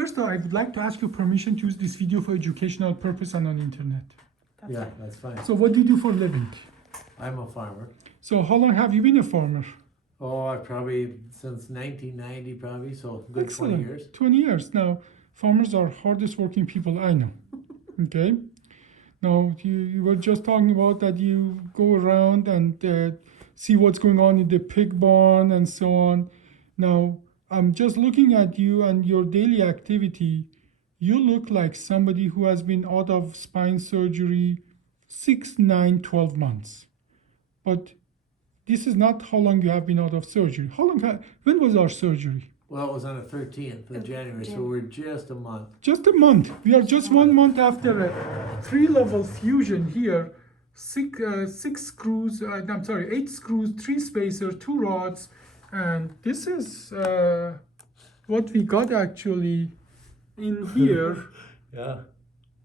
first of all, I would like to ask your permission to use this video for educational purpose and on internet. Yeah, that's fine. So what do you do for a living? I'm a farmer. So how long have you been a farmer? Oh, I probably since 1990, probably, so good Excellent. 20 years. 20 years. Now, farmers are hardest working people I know. Okay? Now, you were just talking about that you go around and see what's going on in the pig barn and so on. Now, I'm just looking at you and your daily activity. You look like somebody who has been out of spine surgery 6, 9, 12 months. But this is not how long you have been out of surgery. When was our surgery? Well, it was on the 13th of January, so we're just a month. Just a month. We are just 1 month after a 3-level fusion here. 8 screws, 3 spacers, 2 rods. And this is what we got actually in here. Yeah.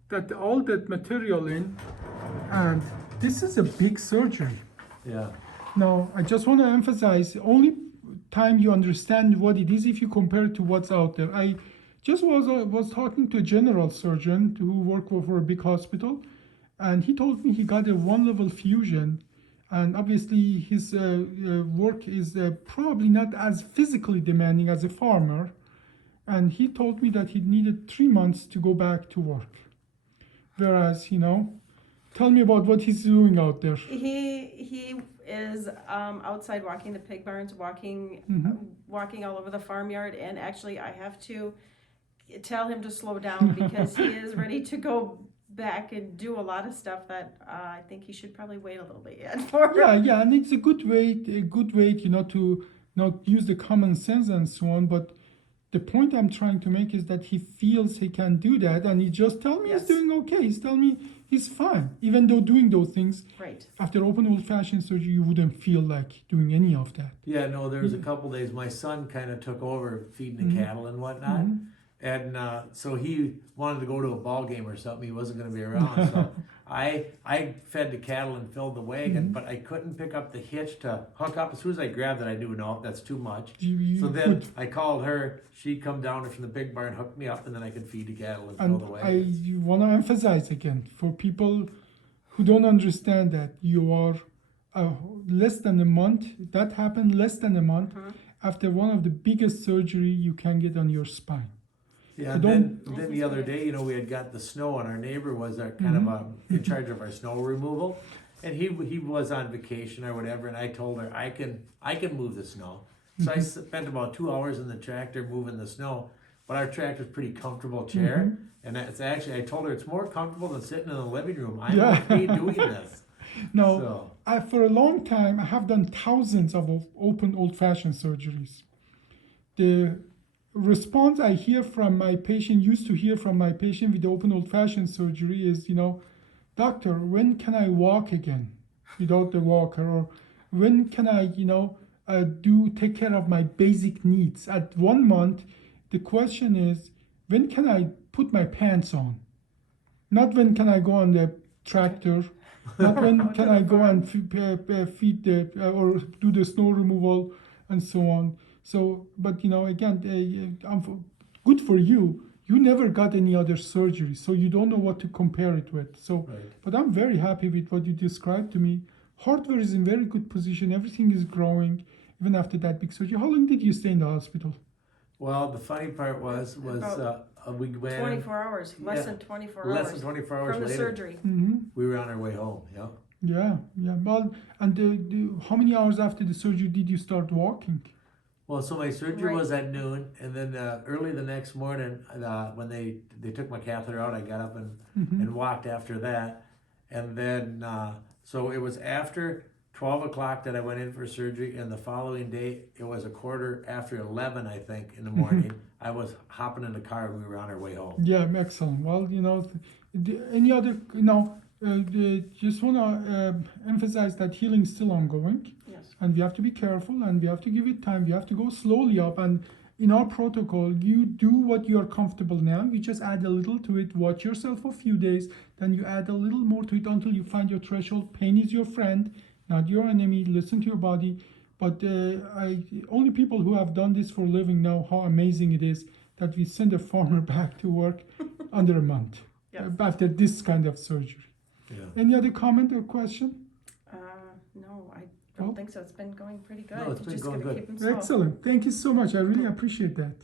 That all that material in. And this is a big surgery. Yeah. Now, I just want to emphasize, the only time you understand what it is if you compare it to what's out there. I just was talking to a general surgeon who worked for a big hospital, and he told me he got a 1-level fusion, and obviously his work is probably not as physically demanding as a farmer, and he told me that he needed 3 months to go back to work. Whereas, tell me about what he's doing out there. He is outside walking the pig barns, walking all over the farmyard, and actually I have to tell him to slow down because he is ready to go back and do a lot of stuff that I think he should probably wait a little bit yet for. Yeah, and it's a good way, to not use the common sense and so on. But the point I'm trying to make is that he feels he can do that, and he just tells me he's doing okay. He's telling me he's fine, even though doing those things. Right. After open old-fashioned surgery, you wouldn't feel like doing any of that. Yeah, no, there was a couple days my son kind of took over feeding the cattle and whatnot. And so he wanted to go to a ball game or something. He wasn't going to be around. So I fed the cattle and filled the wagon, but I couldn't pick up the hitch to hook up. As soon as I grabbed it, I knew, no, that's too much. So then I called her. She come down from the big barn, hooked me up, and then I could feed the cattle and fill the wagon. I want to emphasize again, for people who don't understand that, you are less than a month. That happened less than a month after one of the biggest surgery you can get on your spine. Yeah, and then the other day, we had got the snow, and our neighbor was our kind of in charge of our snow removal, and he was on vacation or whatever, and I told her I can move the snow. So I spent about 2 hours in the tractor moving the snow, but our tractor's pretty comfortable chair, and it's actually, I told her it's more comfortable than sitting in the living room. I'm okay doing this. Now, for a long time, I have done thousands of open old-fashioned surgeries. The response I hear from my patient, used to hear from my patient with open old-fashioned surgery is, doctor, when can I walk again without the walker? Or when can I, take care of my basic needs? At 1 month, the question is, when can I put my pants on? Not when can I go on the tractor, not when can I go and feed or do the snow removal and so on. So, but again, good for you. You never got any other surgery, so you don't know what to compare it with. So, but I'm very happy with what you described to me. Hardware is in very good position. Everything is growing, even after that big surgery. How long did you stay in the hospital? Well, the funny part was we went 24 hours, less than 24 less hours. than 24 hours from the later, surgery. we were on our way home. Yeah. Yeah. Well, and how many hours after the surgery did you start walking? Well, so my surgery was at noon, and then early the next morning, when they took my catheter out, I got up and walked after that. And then, so it was after 12 o'clock that I went in for surgery, and the following day, it was a quarter after 11, I think, in the morning. I was hopping in the car, and we were on our way home. Yeah, excellent. Well, any other, just want to emphasize that healing is still ongoing. Yes. And we have to be careful, and we have to give it time. We have to go slowly up. And in our protocol, you do what you are comfortable now. You just add a little to it. Watch yourself for a few days. Then you add a little more to it until you find your threshold. Pain is your friend, not your enemy. Listen to your body. But only people who have done this for a living know how amazing it is that we send a farmer back to work under a month Yes. after this kind of surgery. Yeah. Any other comment or question? No, I Oh. don't think so. It's been going pretty good. No, it's been Just going gotta good. keep 'em slow. Excellent. Thank you so much. I really appreciate that.